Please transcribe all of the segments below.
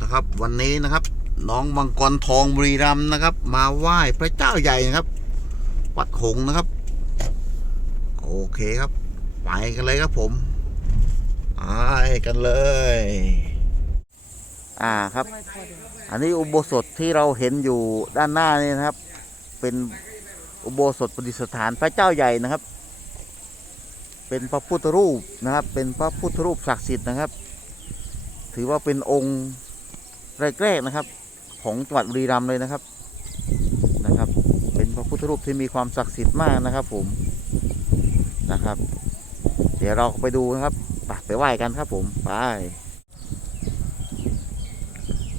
นะครับ วันนี้นะครับ น้องมังกรทองบุรีรัมนะครับ มาไหว้พระเจ้าใหญ่นะครับ วัดหงนะครับ โอเคครับ ไปกันเลยครับผมไปกันเลย อ่าครับ อันนี้อุโบสถที่เราเห็นอยู่ด้านหน้านี่นะครับ เป็นอุโบสถประดิษฐานพระเจ้าใหญ่นะครับ เป็นพระพุทธรูปนะครับ เป็นพระพุทธรูปศักดิ์สิทธิ์นะครับ ถือว่าเป็นองค์ แรกๆนะครับ ของจังหวัดบุรีรัมย์เลยนะครับนะครับ เป็นพระพุทธรูปที่มีความศักดิ์สิทธิ์มากนะครับ ผมนะครับ เดี๋ยวเราไปดูนะครับไปไปไหว้กันครับ ผมไป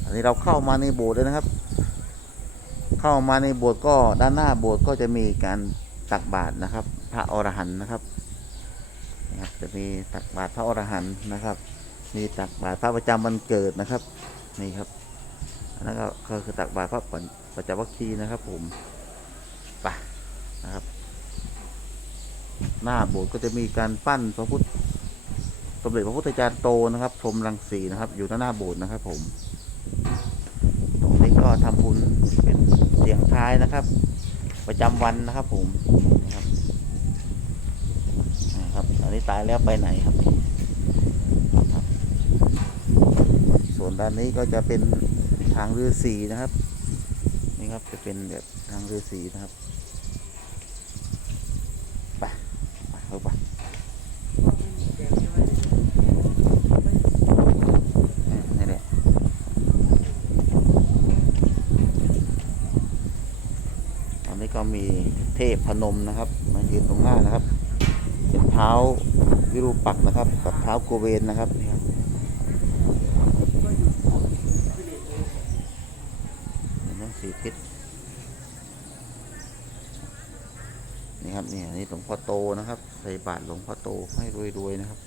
อันนี้เราเข้ามาในโบสถ์เลยนะครับ เข้ามาในโบสถ์ก็ด้านหน้าโบสถ์ก็จะมีการตักบาตรนะครับ พระอรหันต์นะครับนะครับ จะมีตักบาตรพระอรหันต์นะครับ มีตักบาตรพระประจำวันเกิดนะครับ นี่ครับอันนั้นก็คือตักบาตรพระปัญจวัคคีนะครับ ผมไปนะครับ หน้าโบสถ์ก็จะมีการปั้นพระพุทธสมเด็จพระพุทธจารย์โตนะครับพรหมรังสีนะครับ อยู่ด้าหน้าโบสถ์นะครับ ผม ตรงนี้ก็ทำบุญเป็นเสียงท้ายนะครับ ประจำวันนะครับ ผมนะครับอันนี้ตายแล้วไปไหนครับ ส่วนด้านนี้ก็จะเป็นทางรือสีนะครับ นี่ครับจะเป็นแบบทางรือสีนะครับไปไปเข้าไปนี่แหละตอนนี้ก็มีเทพพนมนะครับมายืนตรงหน้านะครับ เป็นเท้าวิรูปักนะครับ กับเท้าโกเวนนะครับนี่ครับเห็นไหมสีทิศนี่ครับนี่อันนี้หลวง พ่อโตนะครับ ใส่บาตรหลวงพ่อโตให้รวยๆนะครับ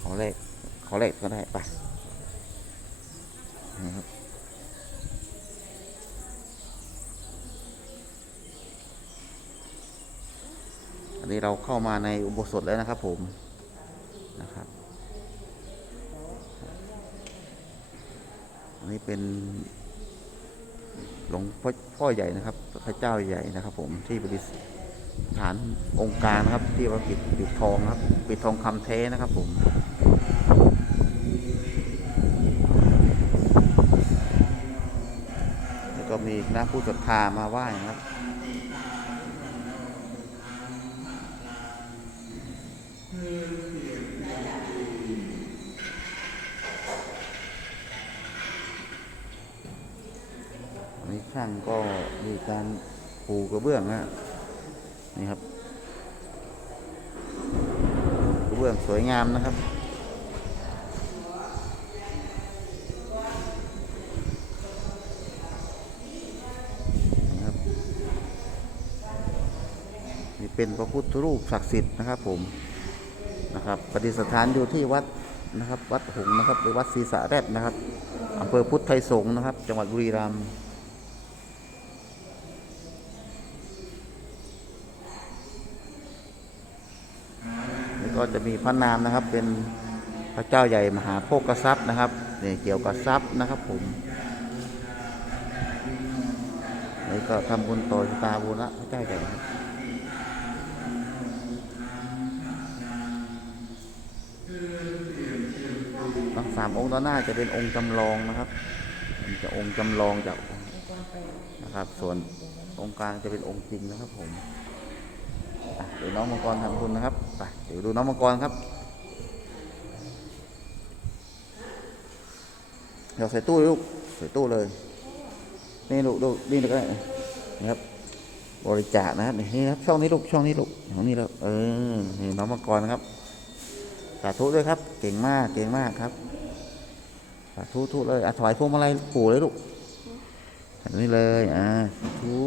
ขอเลขขอเลขก็ได้ไปนี่ครับอันนี้เราเข้ามาในอุโบสถแล้วนะครับผมนะครับอันนี้เป็นหลวงพ่อใหญ่นะครับ พระเจ้าใหญ่นะครับผมที่ประดิษ ฐานองค์การนะครับ ที่ว่าปิดปิดทองครับ ปิดทองคำแท้นะครับผมแล้วก็มีคณะผู้ศรัทธามาไหว้นะครับอันนี้ช่างก็มีการปูกระเบื้องนะ นี่ครับกระเบื้องสวยงามนะครับ นี่ครับ นี่เป็นพระพุทธรูปศักดิ์สิทธิ์นะครับผมนะครับประดิษฐานอยู่ที่วัดนะครับ วัดหงนะครับหรือวัดศรีสะแรดนะครับอำเภอพุทธไทยสงฆ์นะครับ จังหวัดบุรีรัมย์ ก็จะมีพระนามนะครับ เป็นพระเจ้าใหญ่มหาโภคทรัพย์นะครับนี่เกี่ยวกับทรัพย์นะครับผมนี่ก็ทำบุญต่อชะตาบุญละพระเจ้าใหญ่ทั้งสามองค์ด้านหน้าจะเป็นองค์จำลองนะครับมันจะองค์จำลองจากนะครับ ส่วนองค์กลางจะเป็นองค์จริงนะครับผมเดี๋ยวน้องมังกรทำคุณนะครับ ไปเดี๋ยวดูน้องมังกรครับ เดี๋ยวใส่ตู้ลยลูกใส่ตู้เลย นี่ลูกลูกนี่ก็ได้นะครับ บริจาคนะครับนี่ครับช่องนี้ลูกช่องนี้ลูกช่องนี้แล้วเออนี่น้องมังกรนะครับสาธุด้วยครับ เก่งมากเก่งมากครับสาธุทุเลยอะถวายพวงมาลัยปู่เลยลูกนนี้เลยอ่าสาธุ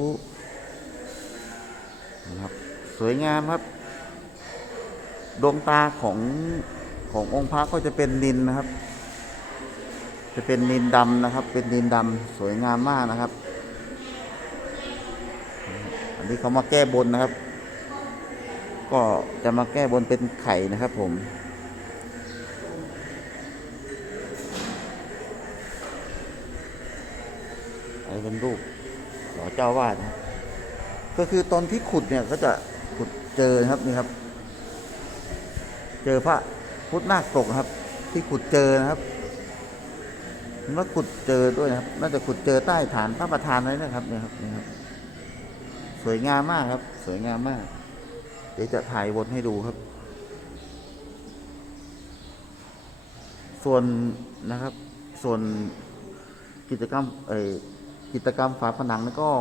นะครับ สวยงามครับ ดวงตาของขององค์พระก็จะเป็นนินนะครับ จะเป็นนินดำนะครับ เป็นนินดำสวยงามมากนะครับ อันนี้เขามาแก้บนนะครับ ก็จะมาแก้บนเป็นไข่นะครับผมอันนี้เป็นรูปหล่อเจ้าวาดนะก็คือตอนที่ขุดเนี่ยก็จะขุดเจอครับนี่ครับ เจอพระพุทธนาคปกครับ ที่ขุดเจอนะครับเห็นว่าขุดเจอด้วยนะครับ น่าจะขุดเจอใต้ฐานพระประธานเลยนะครับนี่ยครับนี่ครับ สวยงามมากครับ สวยงามมาก เดี๋ยวจะถ่ายวนให้ดูครับ ส่วนนะครับ ส่วนกิจกรรมเอกิจกรรมฝาผนังนั่นก็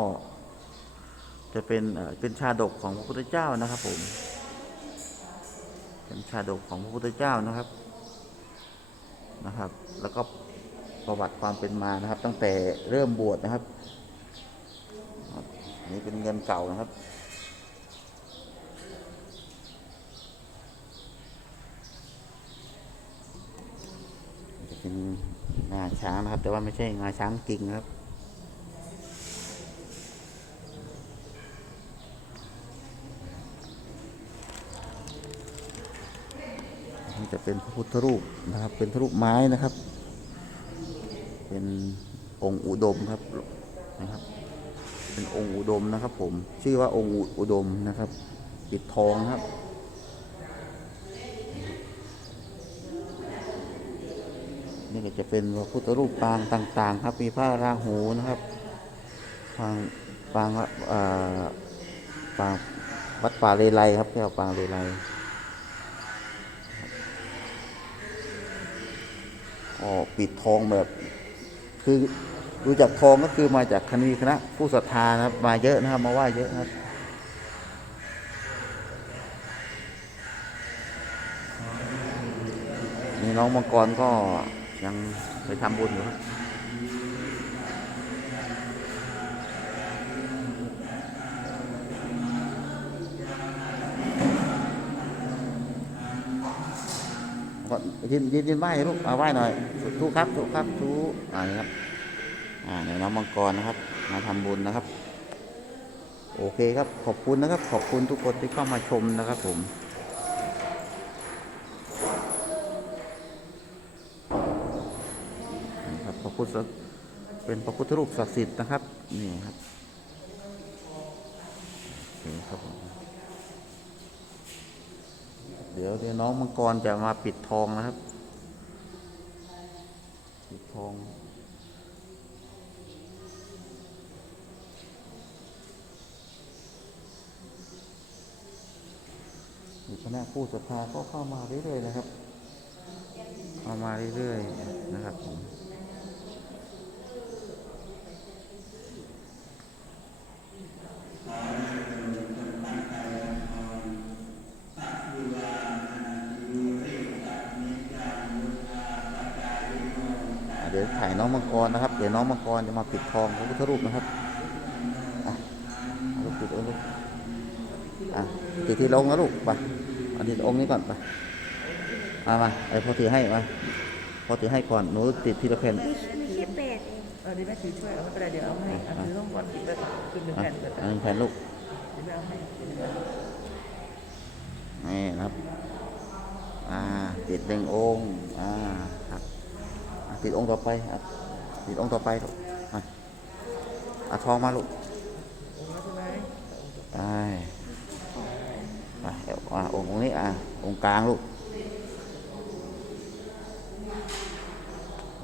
จะเป็นเป็นชาดกของพระพุทธเจ้านะครับผม เป็นชาดกของพระพุทธเจ้านะครับนะครับ แล้วก็ประวัติความเป็นมานะครับ ตั้งแต่เริ่มบวชนะครับครับนี่เป็นเงินเก่านะครับจะเป็นงาช้างนะครับ แต่ว่าไม่ใช่งาช้างจริงนะครับ จะเป็นพระพุทธรูปนะครับ เป็นพระรูปไม้นะครับ เป็นองค์อุดมครับนะครับ เป็นองค์อุดมนะครับ ผมชื่อว่าองค์อุดมนะครับ ปิดทองนะครับนี่ก็จะเป็นพระพุทธรูปปางต่างๆ ครับ มีพระราหูนะครับปางปางปางวัดป่าเลไลครับแก้วปางเลไล ออปิดทองแบบ คือดูจากทองก็คือมาจากคณีคณะ ผู้ศรัทธานะครับ มาเยอะนะครับ มาไหว้เยอะนะครับนี่น้องมังกรก็ยังไปทำบุญอยู่ครับ ยืนยืนยืนไหว้ลูกเอาไหว้หน่อยทุกครับทุกครับทุกอ่านี่ครับอ่าในน้องมังกรนะครับ มาทำบุญนะครับ โอเคครับขอบคุณนะครับ ขอบคุณทุกคนที่เข้ามาชมนะครับผมครับพระพุทธเป็นพระพุทธรูปศักดิ์สิทธิ์นะครับนี่ครับโอเคครับผม ดี๋ยวเดี๋ยวน้องมังกรจะมาปิดทองนะครับ ปิดทอง คณะผู้ศรัทธาก็เข้ามาเรื่อยๆนะครับ เข้ามาเรื่อยๆนะครับผม อะเดี๋ยวถ่ายน้องมัง กรนะครับ เดี๋ยวน้องมังกรจะมาปิดทองพระพุทธรูปนะครับอะเอาลูกปิดเอาลูกอะติดที่ลงนะลูกไปอันนี้องค์นี้ก่อนไปมามาไอพอถือให้มาพอถือให้ก่อนหนูติดทีละแผ่นมีมีแค่แปดเองเออเดี๋ยวแม่ถือช่วยเอาไม่เป็นไรเดี๋ยวเอาให้เอาถือต้องก่อนอีกแบบคือหนึ่งอะแผ่นเดี๋ยวอันนี้แผ่นลูกแม่เอาให้นี่นะครับอ่าติดหนึ่งองค์อ่าครับอะติดองค์ต่อไปอ่ะติดองค์ต่อไปลูกอะเอาทองมาลูกใช่ไปไปเอาอะองค์นี้อะองค์กลางลูก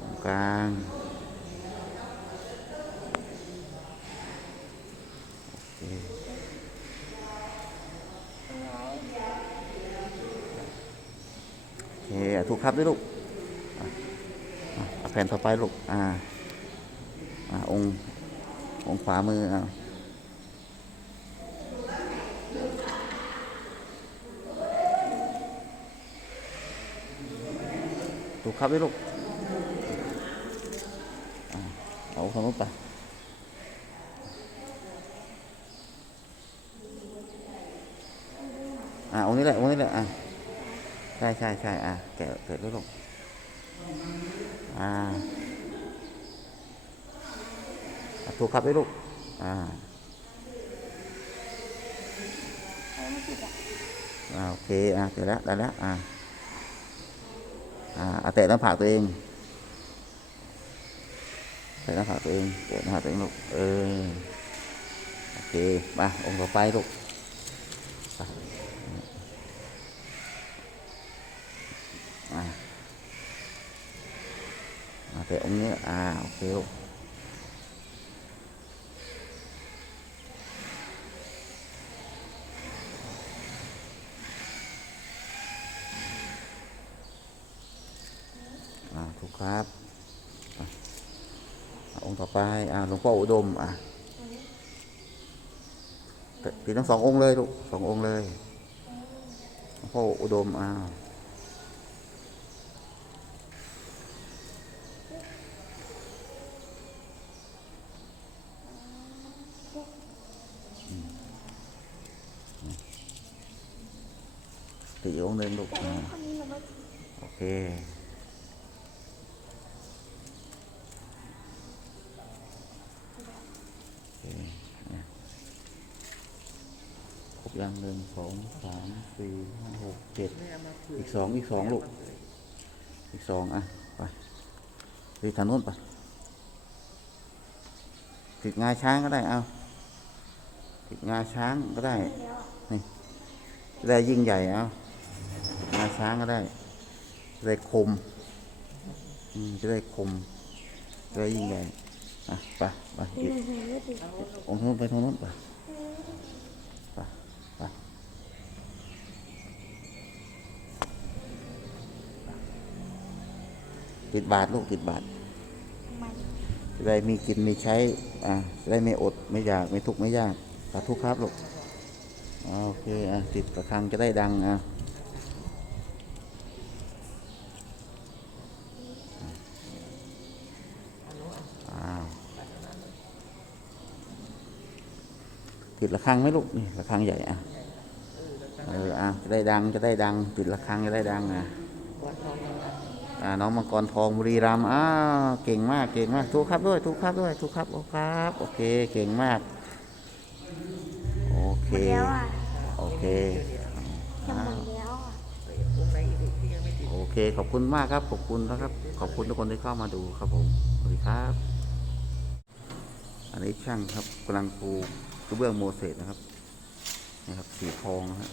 องค์กลางโอเคโอเคอะถูกครับด้วยลูก แผ่นต่อไปลูกอ่าอะองค์องค์ขวามืออะถูกครับด้วยลูกอเอาทางนู้ไปอ่าองค์นี้แหละองค์นี้แหละอะใช่ใช่ใช่อะแกะแกะด้วลูก อ่าถูกครับด้วยลูก อ่าอ่าโอเค อะเสร็จแล้ว ได้แล้ว อ่า อ่าเอาแตะหน้าผากตัวเอง แตส่หน้าผากตัวเองแกะหน้าผากตัวเองลูก เออ โอเค มา องค์ต่อไปลูกไปมามาแต่องค์นี้อ่าโอ เคลูกอ่าถูกครับองค์ต่อไปอ่าหลวงพ่ออุดมอะติดทั้งสององค์เลยลูกสององค์เลยหลวงพ่ออุดมอ่ามอืมติดอีกองค์หนึ่งลูก แต่ อ่า คนนี้เราไม่ติด โอเค โอเคเนี่ยครบ ยังหนึ่งสองสามสี่ห้าหกเจ็ดอีกสองอีกสองลูก อีกสองอะ ไปไปทางโน้นไปติดงาช้างก็ได้เอาติดงาช้างก็ได้ นี่ได้ยิ่งใหญ่เอางาช้างก็ได้จะได้คมจะได้คมจะได้ยิ่งใหญ่อะไปไปอีกหนึ่งไม่ติดองค์นู้นไปทางโน้นไป ติดบาทลูกติดบาทมันจะได้มีกินมีใช้อะจะได้ไม่อดไม่อยากไม่ทุกข์ไม่ยากสาธุครับลูกอ่าโอเคอะติดประคังจะได้ดังอะอ้าวติดระฆังไหมลูกนี่ระฆังใหญ่อะเอออะจะได้ดังจะได้ดังติดระฆังจะได้ดังอะ น้องมังกรทองบุรีรัมย์อ้าวเก่งมากเก่งมากทุกครับด้วยทุกครับด้วยทุกครับโอครับโอเคเก่งมากโอเคโอเคโอเคขอบคุณมากครับขอบคุณนะครับ ขอบคุณทุกคนที่เข้ามาดูครับผมสวัสดีครับ อันนี้ช่างครับกำลังปูกระเบื้องโมเสสนะครับนี่ครับสีทองนะฮะ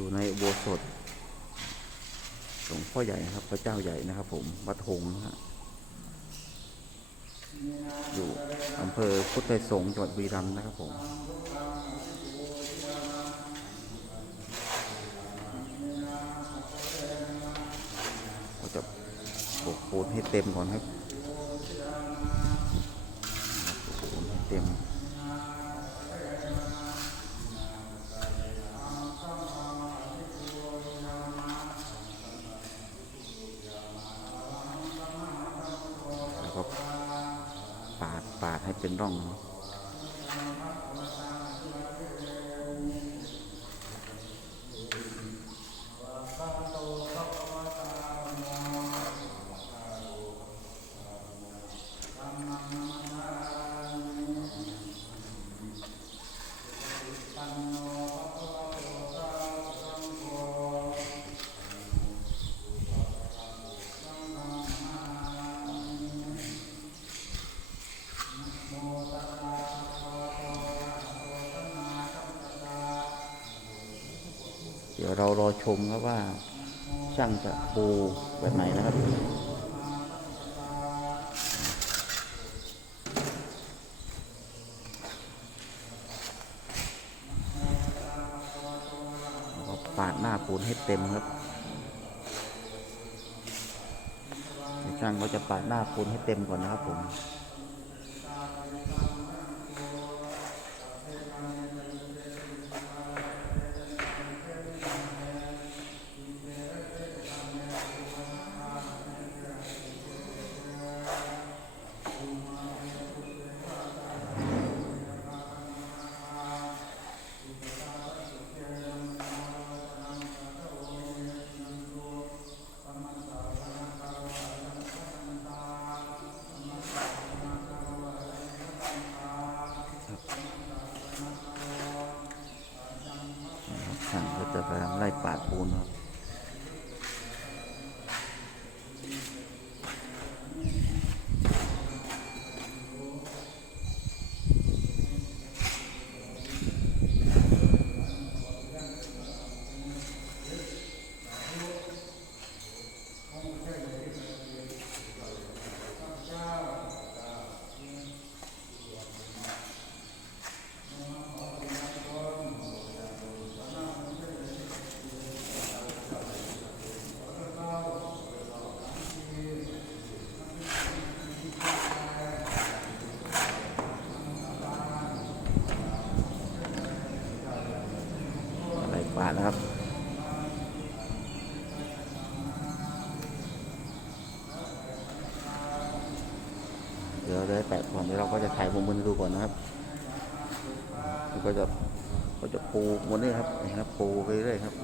อยู่ในโบสถหลวงพ่อใหญ่นะครับ พระเจ้าใหญ่นะครับ ผมวัดหงนะฮะอยู่อำเภอพุทธไทยสงฆ์จังหวัดบุรีรัมย์นะครับผมเราจะโบกปูนให้เต็มก่อนครับโบกปูนให้เต็ม แล้วก็ปาดปาดให้ เป็นร่องนะ ชมครับว่าช่างจะปูแบบไหนนะครับแล้วปาดหน้าปูนให้เต็มครับช่างก็จะปาดหน้าปูนให้เต็มก่อนนะครับผม ช่างก็จะพยายามไล่ปาดปูนครับ แปะก่อนเดี๋ยวเราก็จะถ่ายมุมบนให้ดูก่อนนะครับแล้วก็จะก็จะปูบนนี้ครับนี่ครับปูไปเรื่อยครับ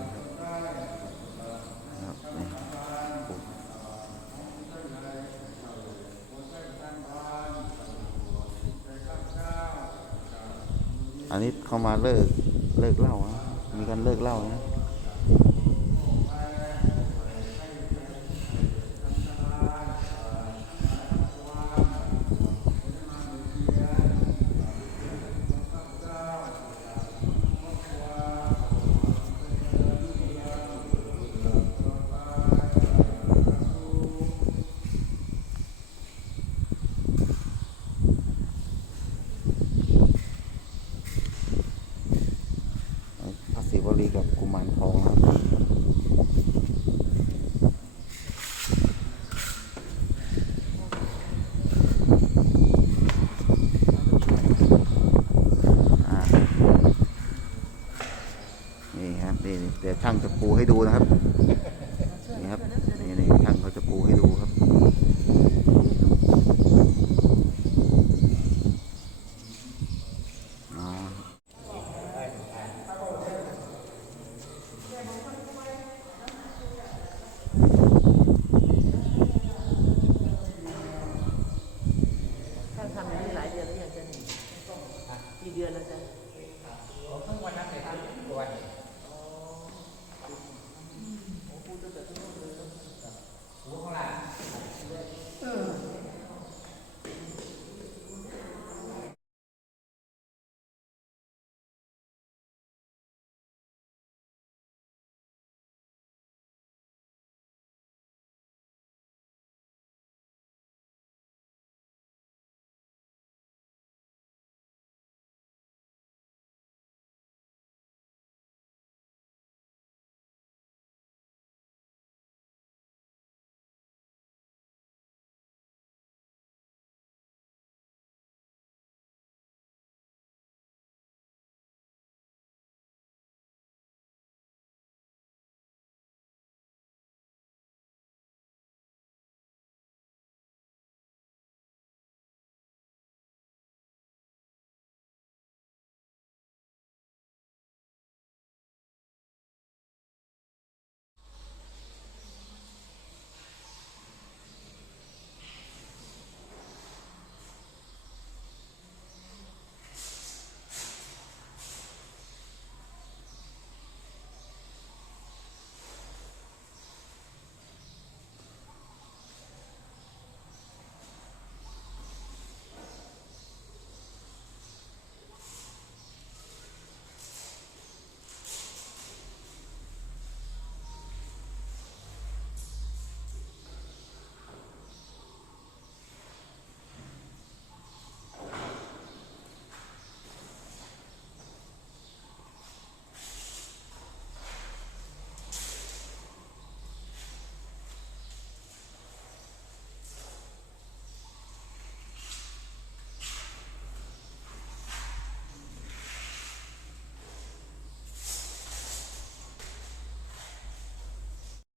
นะครับอันนี้เข้ามาเลิกเลิกเล่านะมีการเลิกเล่านะ